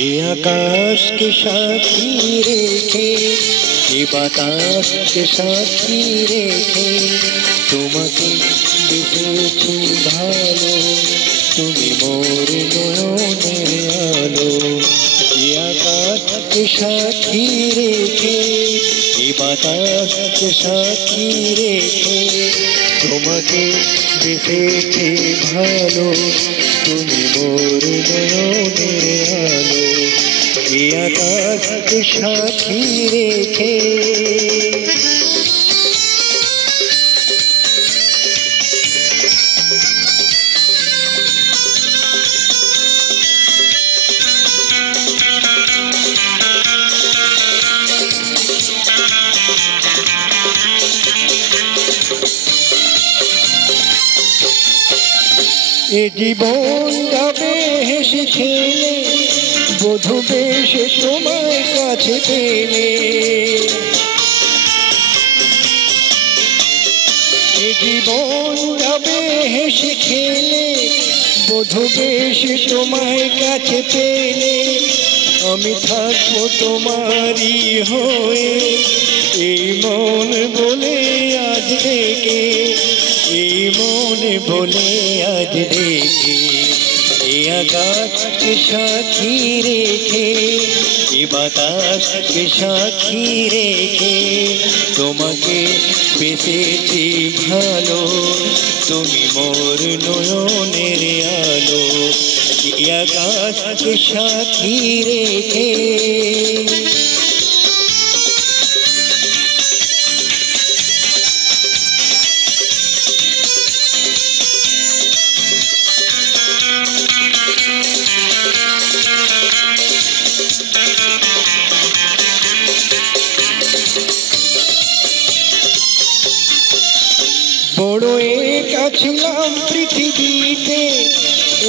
ये आकाश के साक्षी रेखे, ये बातास के साक्षी रेखे, তোমাকে বেঁচেছি ভালো, তুমি মোর নয়নের আলো। ये आकाश के साक्षी रेखे, ये बातास के साक्षी रेखे, তোমাকে বেঁচেছি ভালো, তুমি মোর নয়নের আলো। ये आकाश के साक्षी रेखे। এ জীবন যাবে হেসে খেলে, বধূ বেশ তোমার কাছে পেলে। এ জীবন যাবে হেসে খেলে, বধূ বেশ তোমার কাছে পেলে। আমি থাকবো তোমারই হয়ে, এই মন বলে আজ ডেকে, এই মন বলে আজ ডেকে। ये आकाश के साक्षी रेखे, ये बातास के साक्षी रेखे, তোমাকে বেঁচেছি ভালো, তুমি মোর নয়নের আলো। ये आकाश के साक्षी रेखे। বড় একা ছিলাম পৃথিবীতে,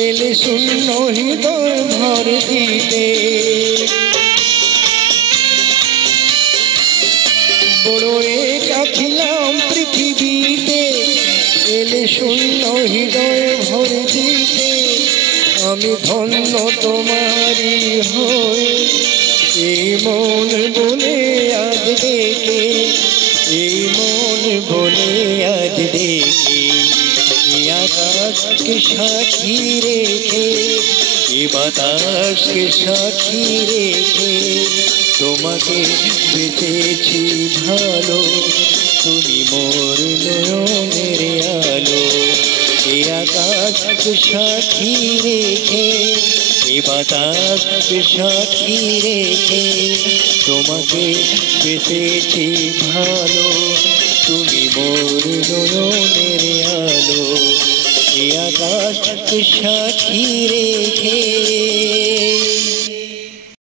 এলে শূন্য হৃদয় ভর দিতে। বড় একা ছিলাম পৃথিবীতে, এলে শূন্য হৃদয় ভর দিতে। আমি ধন্য তোমারই হয়ে, এই মন বলে আজ ডেকে, এই মন বলে আজ ডেকে। ये आकाश के साक्षी रेखे, ये बातास के साक्षी रेखे, তোমাকে বেঁচেছি ভালো, তুমি মোর নয়নের আলো। ये आकाश के साक्षी रेखे, ये बातास के साक्षी रेखे, তোমাকে বেঁচেছি ভালো, তুমি মোর নয়নের আলো। ये आकाश के साक्षी रेखे।